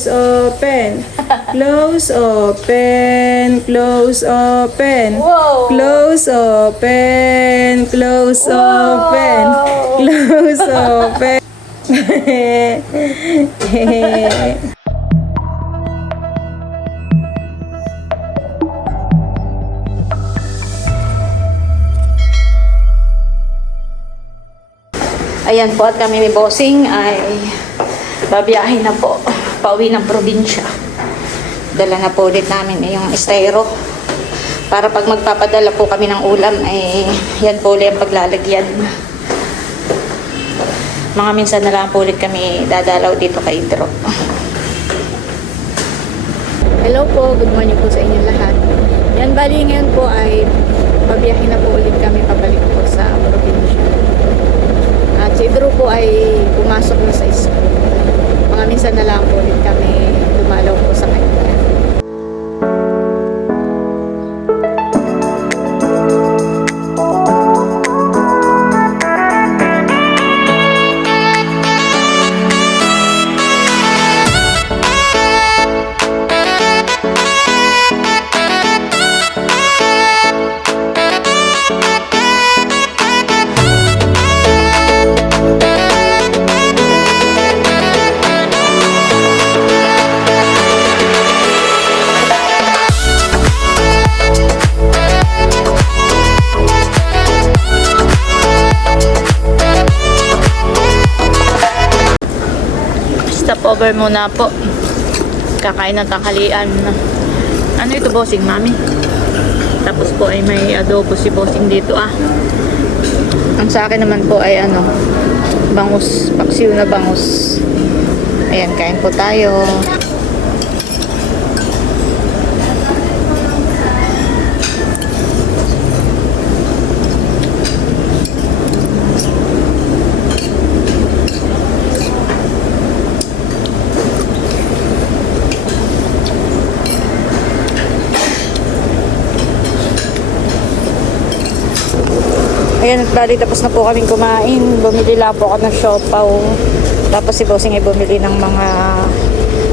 close open. Close open, close open. Close open, close open. Close open. Ayan po at kami ni Bossing ay babiyahin na po. Pauwi ng probinsya. Dala na po ulit namin yung estero. Para pag magpapadala po kami ng ulam ay yan po ulit ang paglalagyan. Mga minsan na lang po ulit kami dadalaw dito kay Idro. Hello po, good morning po sa inyong lahat. Yan, bali ngayon po ay babiyahin na po ulit kami pabalik po sa probinsya. At si Drew po ay pumasok na sa school. Mga minsan na lang ulit kami dumalaw Stop over muna po. Kakain ng tanghalian. Ano ito, bossing, mami? Tapos po ay may adobo si bossing dito, ah. Ang sa akin naman po ay ano, bangus, paksiw na bangus. Ayan, kain po tayo. Ayan, bali tapos na po kaming kumain. Bumili lang po ako ng siopaw. Tapos si Bossing ay bumili ng mga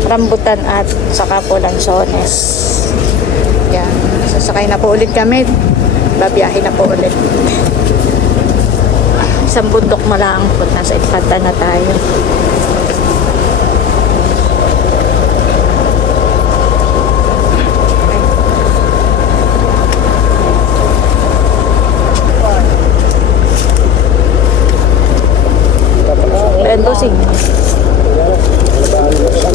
rambutan at saka po lansones. Yan. Sasakay na po ulit kami. Babiyahin na po ulit. Isang bundok mo lang po. Nasa Infanta na tayo. Ayan, Bossing.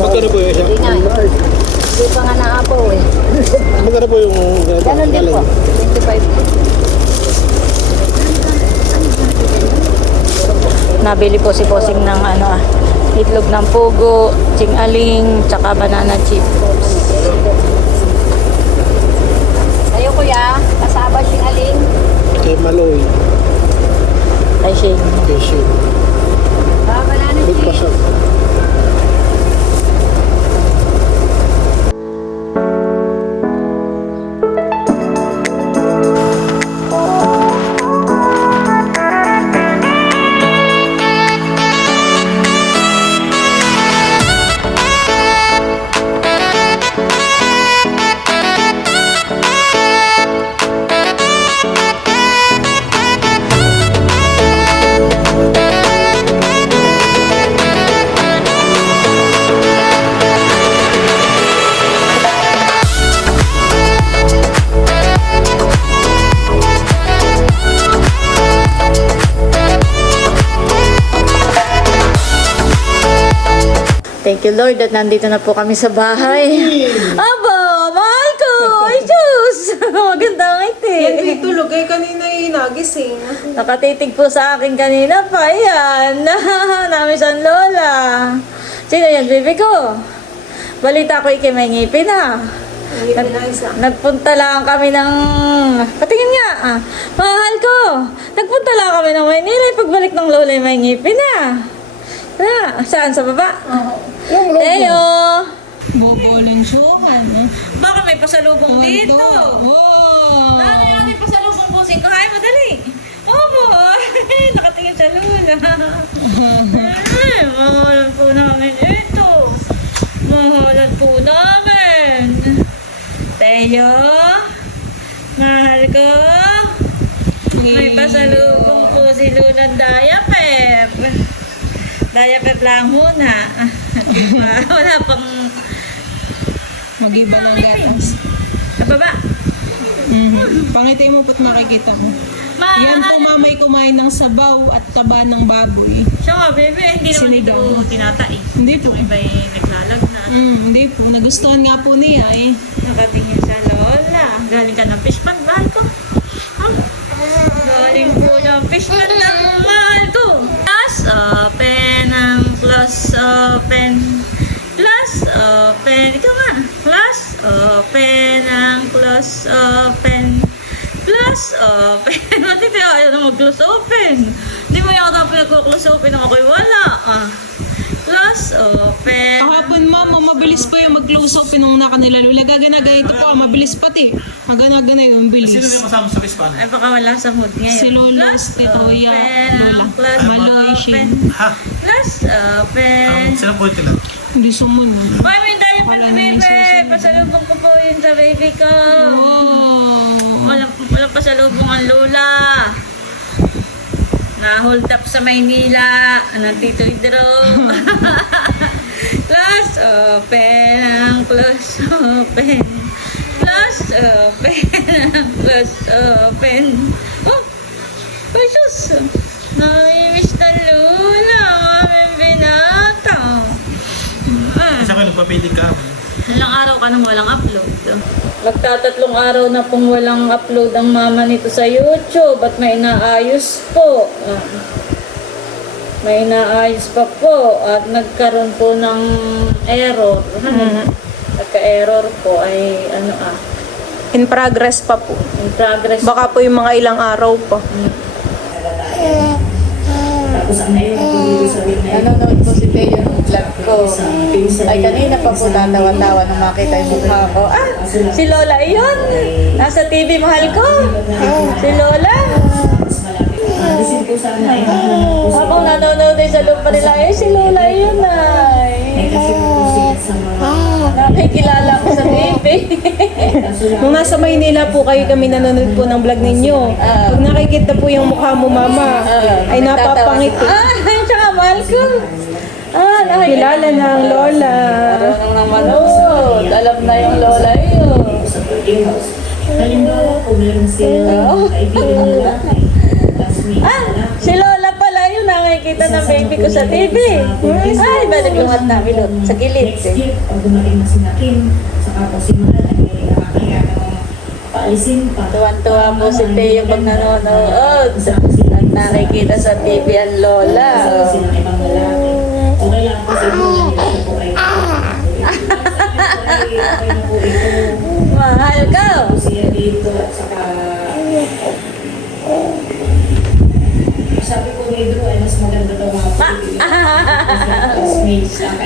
Magkano po yung isa? Hindi nga eh. Hindi pa nga naapaw eh. Magkano po yung ganito? Ganon din po. 25 po. Nabili po si Bossing ng ano ah, itlog ng pugo, aling tsaka banana chips. Ayo kuya, kasaba aling. Kay Maloy. Ay, Shane. Kay Shin. Thank you Lord at nandito na po kami sa bahay. Aba, mahal ko! Ay, Diyos! Maganda ang Hindi ngiti. tulog eh, kanina yung nagising. Nakatitig po sa akin kanina pa. Ayan. Namiss ang lola. Sino yan, baby ko? Balita ko ikay may ngipin ha. Hindi Nag, na nagpunta lang kami ng... Patingin nga ah. Mahal ko! Nagpunta lang kami ng Maynila. Pagbalik ng lola may ngipin ha. Ah, saan? Sa baba? Oo. Teo! Bobolensyuhan eh. Baka may pasalubong dito. Wow! Yung ating pasalubong po? Sing kahay, madali. Opo. Nakatingin sa lula. Ay, mahal po namin ito. Mahal Teo, mahal ko. May pasalubong po si Lunang Diapep. Diapep lang muna. Diba? Wala pang Mag-iba ng gatas. sa baba. Mm. Pangiti mo po't makikita mo. Yan po mamay kumain ng sabaw at taba ng baboy. Siya nga, bebe. Hindi naman Sinigang. ito tinatai. Hindi po. Yung iba ay naglalag na. Mm, hindi po. Nagustuhan nga po niya eh. Nakatingin sa lola. Galing ka ng fish pan, mahal ko. Ha? Galing po ng fish pan ng plus open. Plus open. Ikaw nga. Plus open ang plus open. Plus open. Mati tayo ayaw na mag-close open. Hindi mo yata pinag-close open nung ako'y wala. Ah. Open. Kahapon mama, mabilis po yung mag-close open nung nakanila Lula. Gagana-ganito po, ah, mabilis pati. Magana-gana yung bilis. Sino yung kasama sa Pispan? Ay, baka wala sa mood ngayon. Si Lola, Plus, si Toya, open, Lola. Plus, Maloy, open. Shin. Ha? Plus, open. Sino po yung tinat? Hindi sumunod. Mami, may tayo pa si baby. Pasalubong ko po yun sa baby ko. Oh. Walang, walang pasalubong ang lola. Na-hold up sa Maynila. Anong Tito Idro. Plus, open ang plus, open. Plus, open ang plus, open. Oh, ay sus. Nai-miss na lola. Aming binata. Isa ko nagpapili ka. Ilang araw ka nang walang upload? Magtatatlong araw na pong walang upload ang mama nito sa YouTube at may inaayos po. Ah, may inaayos pa po at nagkaroon po ng error. Ano? Nagka-error po ay ano ah, In progress pa po. in progress. Baka po yung mga ilang araw pa. Nanonood po si Teo ng vlog ko. Ay, kanina pa po tatawa-tawa nung makita yung mukha ko. Ah, Si Lola iyon. Nasa TV mahal ko. Si Lola. Habang nanonood ay sa loob pa nila, eh, si Lola yun ay. Nakikilala ko sa TV. Nung nasa Maynila po kayo kami nanonood po ng vlog ninyo. Pag nakikita po yung mukha mo mama, ay napapangiti. ah, tsaka mahal ko. Ah, nakikilala. Kilala na ang lola. Marunong manood. Alam na yung Lola yun. Halimbawa, kung meron silang kaibigan ng baby ko sa TV. Ay, ba naglungat na bilot sa gilid. Next year, pag dumating na si Nakim, saka po si Mahal, ay nakakahiya namang paalisin pa. Tuwan-tuwa po si Teo pag nanonood. At nakikita sa TV ang Lola. Silang ibang lalaki. Okay lang po na ito po ay. Mahal ka. siya dito at saka sabi ko ni Drew ay mas maganda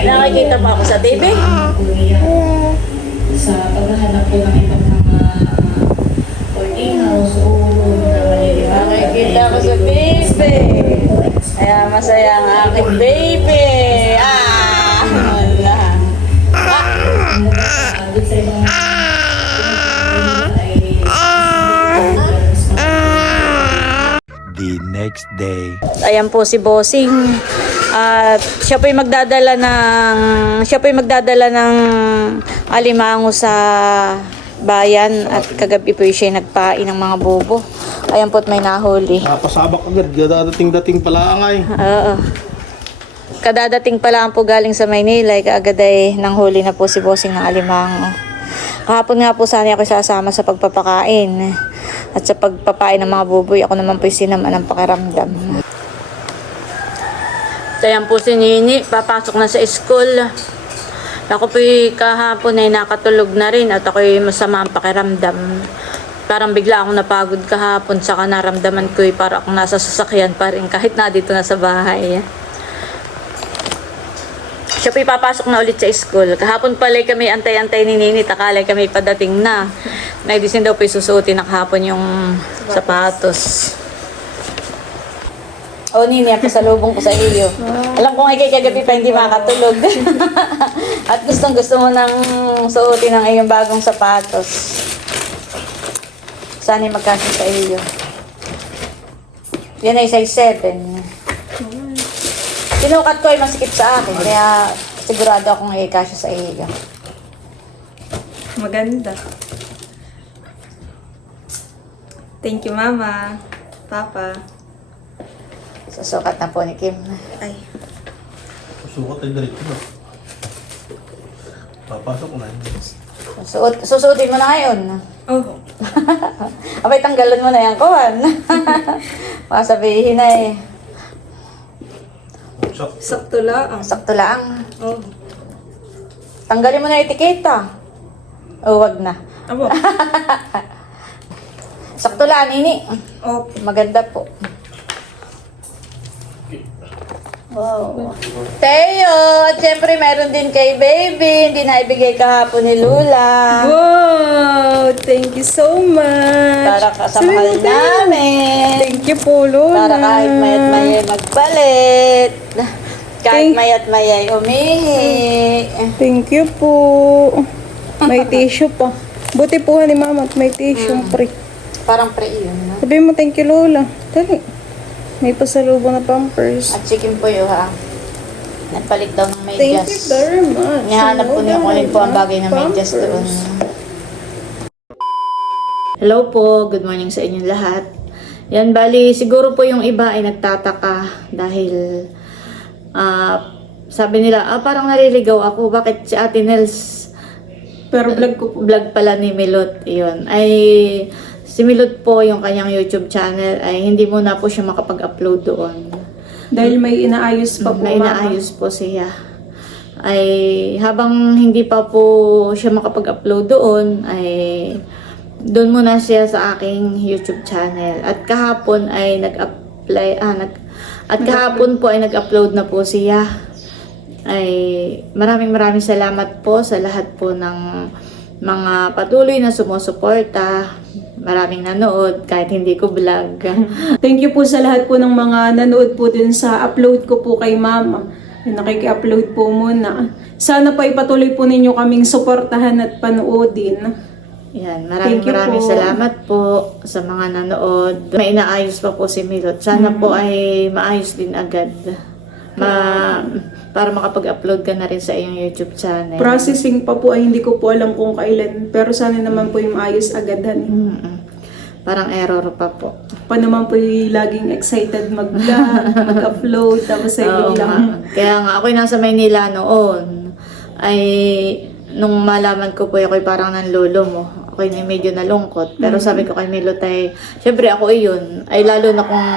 Nakikita mo ako sa TV? niya sa paghahanap po ng ibang mga boarding house o na maliliit. Nakikita ko sa TV. Kaya masaya ang aking baby. Ah! Wala. Ah, the next day. Ayan po si Bossing. At siya po'y magdadala ng siya po'y magdadala ng alimango sa bayan at kagabi po siya nagpain ng mga bobo. Ayan po't may nahuli. Napasabak agad. Dadating-dating pala ang ay. Oo. Kadadating pa lang po galing sa Maynila, ay kaagad ay nanghuli na po si Bossing ng alimango. Kahapon nga po sana ako sasama sa pagpapakain at sa pagpapain ng mga buboy. Ako naman po sinama ng pakiramdam. So yan po si Nini, papasok na sa school. Ako po kahapon ay nakatulog na rin at ako'y masama ang pakiramdam. Parang bigla akong napagod kahapon saka naramdaman ko para akong nasa sasakyan pa rin kahit na dito na sa bahay. Siya po papasok na ulit sa school. Kahapon pala kami antay-antay ni Nini, takalay kami padating na. Naidisin daw po susuotin na kahapon yung sapatos. O nini, ako sa lubong ko sa iyo. Alam kong ay kagabi pa hindi makatulog. At gustong gusto mo nang suotin ang iyong bagong sapatos. Sana magkasya sa iyo. Yan ay size 7. Sinukat ko ay masikip sa akin, kaya sigurado akong ay kasya sa iyo. Maganda. Thank you, Mama. Papa. Susukat na po ni Kim. Ay. Susukat ay diretso na. Papasok na. Susuot, susuotin mo na ngayon. Oh. Abay, tanggalan mo na yan, kuhan. Pasabihin na eh. Sakto. Sakto lang. Sakto lang. Oh. Tanggalin mo na etiketa. O, wag na. Abo. Sakto lang, nini. Oh. Maganda po. Wow. Teo, at syempre meron din kay baby. Hindi na ibigay kahapon ni Lula. Wow! Thank you so much. Para ka sa Sabi mahal mo, Teo. namin. Thank you po, Lola. Para kahit mayat mayay magpalit. Kahit Thank- mayat mayay umihi. Thank you po. May tissue pa. Buti po ni Mama at may tissue Mm. pre. Parang pre yun. no? Sabi mo, thank you, Lola. Dali. May pasalubong na pampers. At chicken po yun ha. Nagpalit daw ng Thank medyas. you very much. Nihanap ko niya kung alin po ang bagay na medyas doon. Hello po, good morning sa inyong lahat. Yan, bali, siguro po yung iba ay nagtataka dahil ah, sabi nila, ah, parang naliligaw ako. Bakit si Ate Nels Pero vlog ko po. vlog pala ni Milot? Yun, ay si Milot po yung kanyang YouTube channel ay hindi mo na po siya makapag-upload doon. Dahil may inaayos pa po, Mama. inaayos po siya. Ay habang hindi pa po siya makapag-upload doon, ay doon muna siya sa aking YouTube channel. At kahapon ay nag-apply, ah, nag, at kahapon po ay nag-upload na po siya. Ay maraming maraming salamat po sa lahat po ng mga patuloy na sumusuporta. Maraming nanood kahit hindi ko vlog. Thank you po sa lahat po ng mga nanood po din sa upload ko po kay Mama. Yung Nakiki-upload po muna. Sana pa ipatuloy po ninyo kaming suportahan at panoodin. Yan, maraming Thank maraming po. salamat po sa mga nanood. May inaayos pa po si Milot. Sana po Mm-hmm. ay maayos din agad. Ma para makapag-upload ka na rin sa iyong YouTube channel. Processing pa po ay hindi ko po alam kung kailan. Pero sana naman po yung maayos agadan. Mm-mm. Parang error pa po. Pa naman po yung laging excited mag-vlog, mag-upload, tapos ay Oo biglang... nga. Kaya nga, ako nasa Maynila noon. Ay, nung malaman ko po, ako'y parang nanlolo mo. Ako'y na medyo nalungkot. Pero sabi ko kay Milot ay, syempre ako iyon. Ay lalo na kung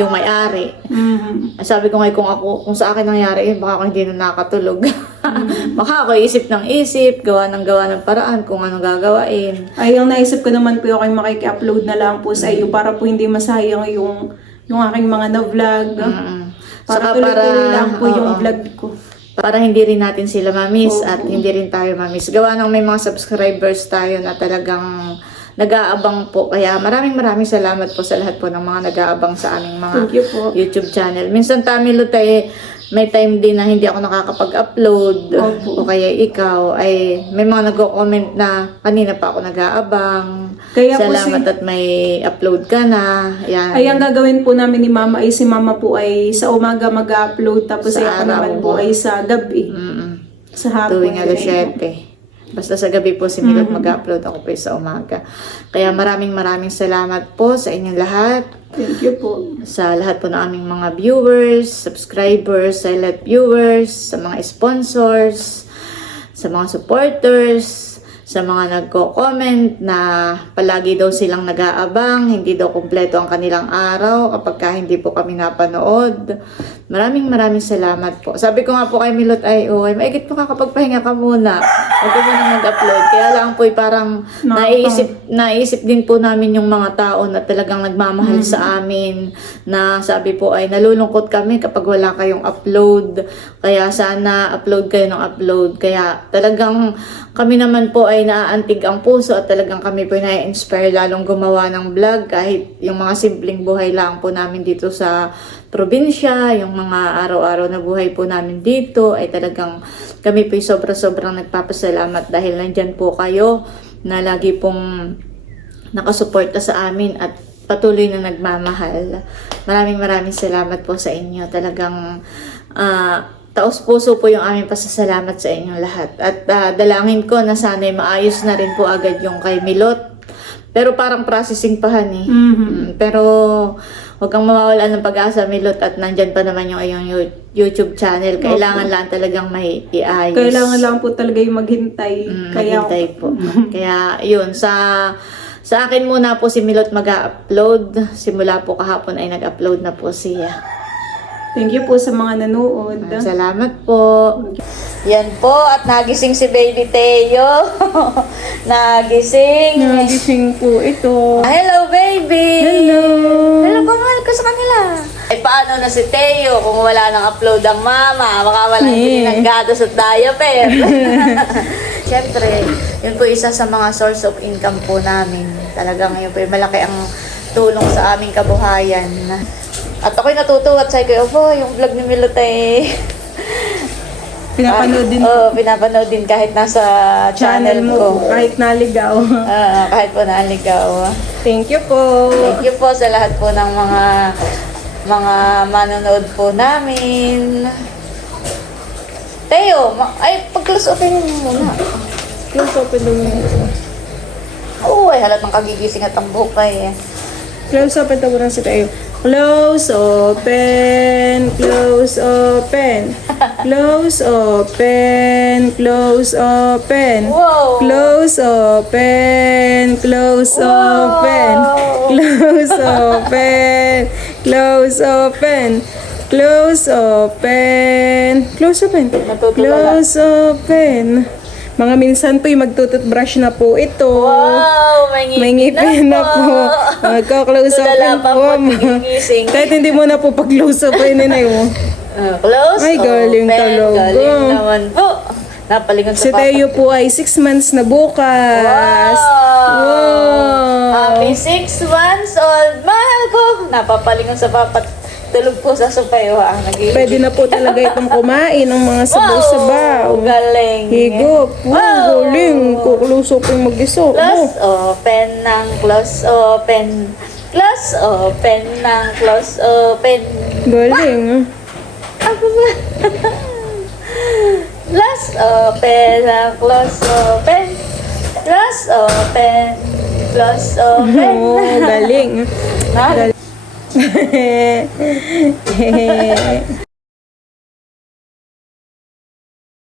yung may-ari. Mhm. Sabi ko nga kung ako, kung sa akin nangyari yun, baka ako hindi na nakatulog. baka ako isip ng isip, gawa ng gawa ng paraan kung ano gagawain. Ay, ang naisip ko naman po yung aking upload na lang po sa iyo para po hindi masayang yung yung aking mga na-vlog. Mm. Para tuloy-tuloy lang po yung oo. vlog ko. Para hindi rin natin sila mamiss at hindi rin tayo mamiss. Gawa ng may mga subscribers tayo na talagang nag-aabang po. Kaya maraming maraming salamat po sa lahat po ng mga nag-aabang sa aming mga you. YouTube channel. Minsan Tamilo tayo, may time din na hindi ako nakakapag-upload Opo. o kaya ikaw ay may mga nagko-comment na kanina pa ako nag-aabang. Kaya po Salamat si- at may upload ka na. Yan. Ay, ang gagawin po namin ni Mama ay si Mama po ay sa umaga mag-upload tapos Sa ay ako naman po po. ay sa gabi. Mm-mm. Sa hapon. tuwing alas 7. Basta sa gabi po si Milot mag-upload ako po sa umaga. Kaya maraming maraming salamat po sa inyong lahat. Thank you po. Sa lahat po ng aming mga viewers, subscribers, silent viewers, sa mga sponsors, sa mga supporters, sa mga nagko-comment na palagi daw silang nag-aabang, hindi daw kumpleto ang kanilang araw kapag ka hindi po kami napanood. Maraming maraming salamat po. Sabi ko nga po kay Milot ay, ay maigit po kakapagpahinga ka muna. Huwag ka muna mag-upload. Kaya lang po ay parang naiisip, naiisip din po namin yung mga tao na talagang nagmamahal sa amin na sabi po ay nalulungkot kami kapag wala kayong upload. Kaya sana upload kayo ng upload. Kaya talagang kami naman po ay naaantig ang puso at talagang kami po ay na-inspire lalong gumawa ng vlog kahit yung mga simpleng buhay lang po namin dito sa probinsya, yung mga araw-araw na buhay po namin dito ay talagang kami po sobra-sobrang nagpapasalamat dahil nandyan po kayo na lagi pong nakasuporta sa amin at patuloy na nagmamahal. Maraming maraming salamat po sa inyo. Talagang ah, taos puso po yung aming pasasalamat sa inyong lahat. At ah, dalangin ko na sana'y maayos na rin po agad yung kay Milot. Pero parang processing pa han eh. Mm, pero huwag kang mawawala ng pag-asa Milot at nandyan pa naman yung iyong YouTube channel. Kailangan lang talagang may iayos. Kailangan lang po talaga yung maghintay. Mm, Kaya, maghintay po. Kaya yun, sa sa akin muna po si Milot mag-upload. Simula po kahapon ay nag-upload na po siya. Thank you po sa mga nanood. Salamat po. Yan po, at nagising si Baby Teo. nagising. Nagising po ito. Hello, baby! Hello! Hello, kumahal ko sa kanila. Ay, paano na si Teo kung wala nang upload ang mama? Baka wala Eh. yeah. ng gatas at diaper. Siyempre, yun po isa sa mga source of income po namin. Talagang yun po malaki ang tulong sa aming kabuhayan. At ako'y natutuwa at sabi ko, "Opo, yung vlog ni Milot ay Pinapanood din Oo, pinapanood din kahit nasa channel, channel mo ko. kahit naligaw. Ah, kahit po naligaw. Thank you po. Thank you po sa lahat po ng mga mga manonood po namin. Teo, ay, pag-close open mo muna. Close open daw mo. Oo, ay halat ng kagigising at ang bukay eh. Close open daw muna si tayo. Close open, close open, close open, close open. Wow! Close open, close open, close open, close open, close open, close open, close open. Mga minsan po yung magtututbrush na po ito. Wow, may ngipin, May ngipin na po. Magka-close pa po. Kahit hindi mo na po pag-close open na yun. Ah, close Ay, galing open. talaga. Galing naman po. Napalingon Si sa papa. Teo po ay 6 months na bukas. Wow! Wow! Happy six months old. Mahal ko. Napapalingon sa papa. Tulog po sa supayo ha. Nag Pwede na po talaga itong kumain ng mga sabaw-sabaw. Galing. Higo po, Wow! galing. Kukulusok yung mag-iso. Close open ng close open. Close open ng close open. Galing. Close open ng close open. Close open. Close open. Oo, galing. Galing. へへへへ。